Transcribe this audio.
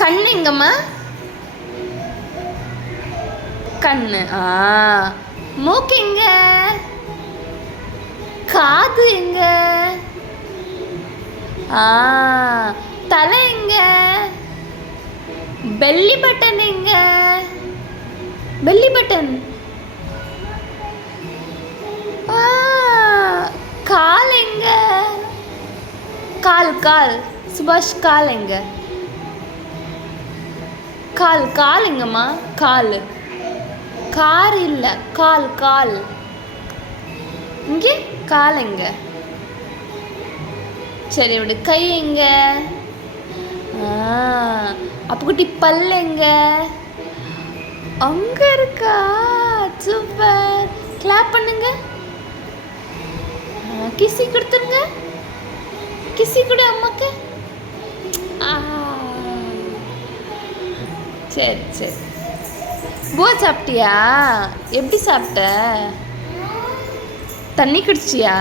கண்ணு எங்கம்மா? கண்ணு. மூக்கு எங்க? காது எங்க? தலை எங்க? பெல்லி பட்டன் எங்க? Belly button. கால் எங்க? கால் கால் சுபாஷ் கால் எங்க? கால் கால் எங்கம்மா? கால். கார் இல்லை, கால் கால். இங்கே கால் எங்க? சரி விடு. கை எங்க? அப்புக்குட்டி பல் எங்க? அங்க இருக்கா? சூப்பர். கிளாப் பண்ணுங்க. கிசி கொடுத்துருங்க. கிசி கொடு அம்மாக்கு. சரி சரி. பூ சாப்பிட்டியா? எப்படி சாப்பிட்ட? தண்ணி குடிச்சியா?